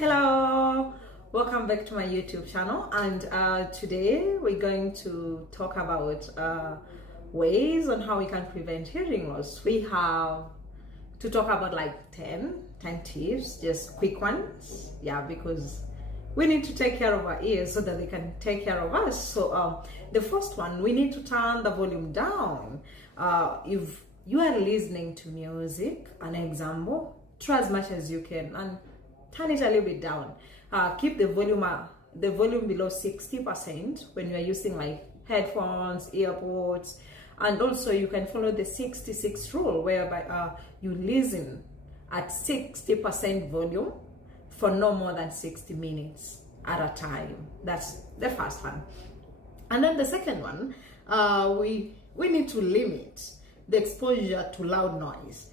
Hello, welcome back to my YouTube channel, and today we're going to talk about ways on how we can prevent hearing loss. We have to talk about like 10 tips, just quick ones, yeah, because we need to take care of our ears so that they can take care of us. So the first one, we need to turn the volume down. If you are listening to music, an example, try as much as you can and turn it a little bit down. Keep the volume below 60% when you are using like headphones, earbuds, and also you can follow the 66 rule, whereby you listen at 60% volume for no more than 60 minutes at a time. That's the first one. And then the second one, we need to limit the exposure to loud noise.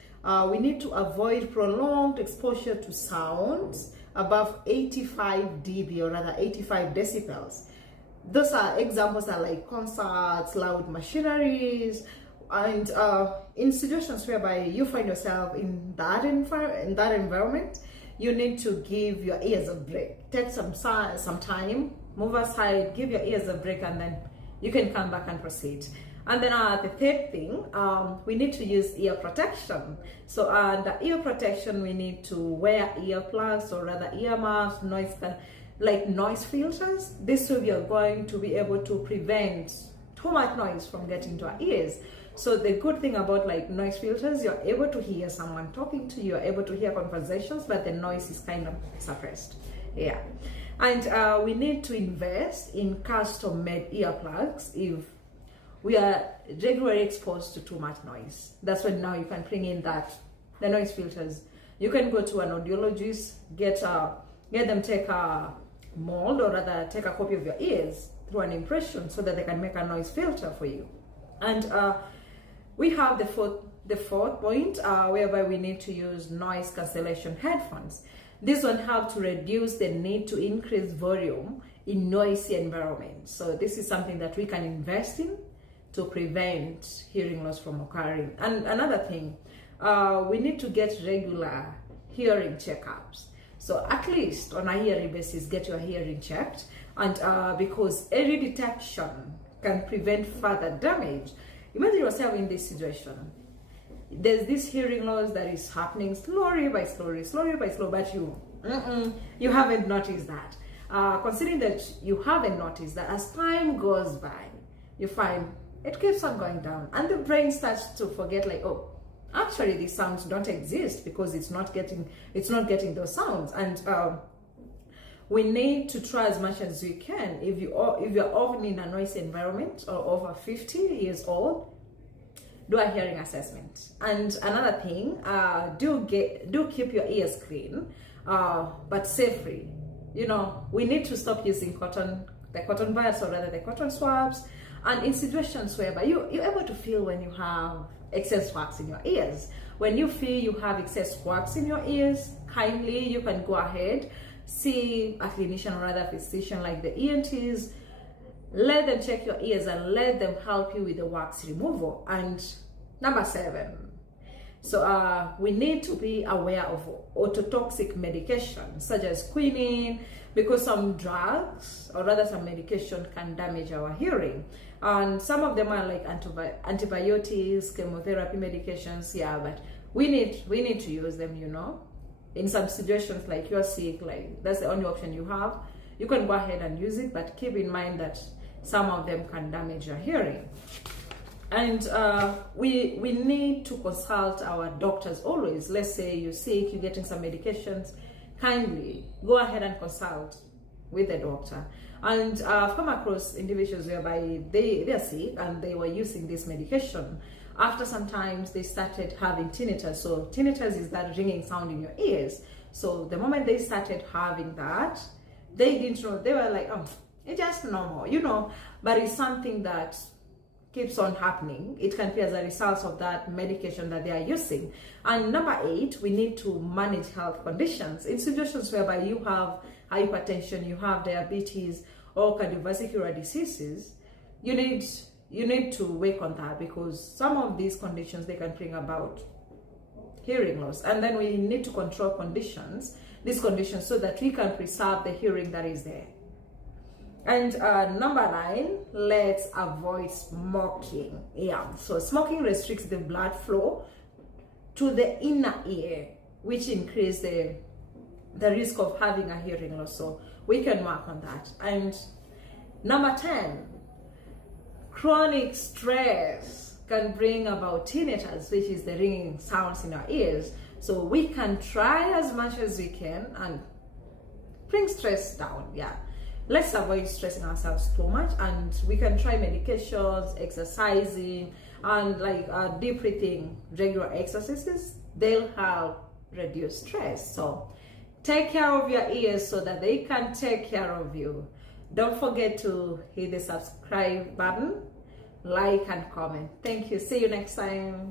We need to avoid prolonged exposure to sounds above 85 dB, or rather 85 decibels. Those are examples are like concerts, loud machineries, and in situations whereby you find yourself in that environment, you need to give your ears a break. Take some time, move aside, give your ears a break, and then you can come back and proceed. And then the third thing, we need to use ear protection. So the ear protection, we need to wear earplugs, or rather earmuffs, noise filters. This way we are going to be able to prevent too much noise from getting to our ears. So the good thing about like noise filters, you're able to hear someone talking to you, you're able to hear conversations, but the noise is kind of suppressed. Yeah. And we need to invest in custom-made earplugs if we are regularly exposed to too much noise. That's when now you can bring in the noise filters. You can go to an audiologist, get them take a mold, or rather take a copy of your ears through an impression so that they can make a noise filter for you. And we have the fourth point, whereby we need to use noise cancellation headphones. This one helps to reduce the need to increase volume in noisy environments. So this is something that we can invest in to prevent hearing loss from occurring. And another thing, we need to get regular hearing checkups. So at least on a yearly basis, get your hearing checked, and because early detection can prevent further damage. Imagine yourself in this situation. There's this hearing loss that is happening slowly by slowly, but you haven't noticed that. Considering that you haven't noticed that, as time goes by, you find it keeps on going down, and the brain starts to forget, like, oh, actually these sounds don't exist, because it's not getting those sounds. And we need to try as much as we can. If you're often in a noisy environment or over 50 years old, do a hearing assessment. And another thing, do keep your ears clean, but safe-free. You know, we need to stop using the cotton buds, or rather the cotton swabs. And in situations whereby you're able to feel when you have excess wax in your ears. When you feel you have excess wax in your ears, kindly you can go ahead, see a clinician, or rather a physician like the ENTs. Let them check your ears and let them help you with the wax removal. And number 7, so we need to be aware of ototoxic medication such as quinine, because some drugs, or rather some medication, can damage our hearing. And some of them are like antibiotics, chemotherapy medications, yeah, but we need to use them, you know. In some situations, like you're sick, like that's the only option you have, you can go ahead and use it, but keep in mind that some of them can damage your hearing. And we need to consult our doctors always. Let's say you're sick, you're getting some medications, kindly go ahead and consult with the doctor. And I've come across individuals whereby they're sick and they were using this medication. After some time, they started having tinnitus. So tinnitus is that ringing sound in your ears. So the moment they started having that, they didn't know. They were like, oh, it's just normal, you know. But it's something that keeps on happening. It can be as a result of that medication that they are using. And number 8, we need to manage health conditions. In situations whereby you have hypertension, you have diabetes, or cardiovascular diseases, you need to work on that, because some of these conditions, they can bring about hearing loss. And then we need to control conditions these conditions so that we can preserve the hearing that is there. And number 9, let's avoid smoking. Yeah, so smoking restricts the blood flow to the inner ear, which increases the risk of having a hearing loss. So we can work on that. And number 10, chronic stress can bring about tinnitus, which is the ringing sounds in our ears. So we can try as much as we can and bring stress down. Yeah, let's avoid stressing ourselves too much, and we can try medications, exercising, and like deep breathing, regular exercises. They'll help reduce stress. So take care of your ears so that they can take care of you. Don't forget to hit the subscribe button, like and comment. Thank you. See you next time.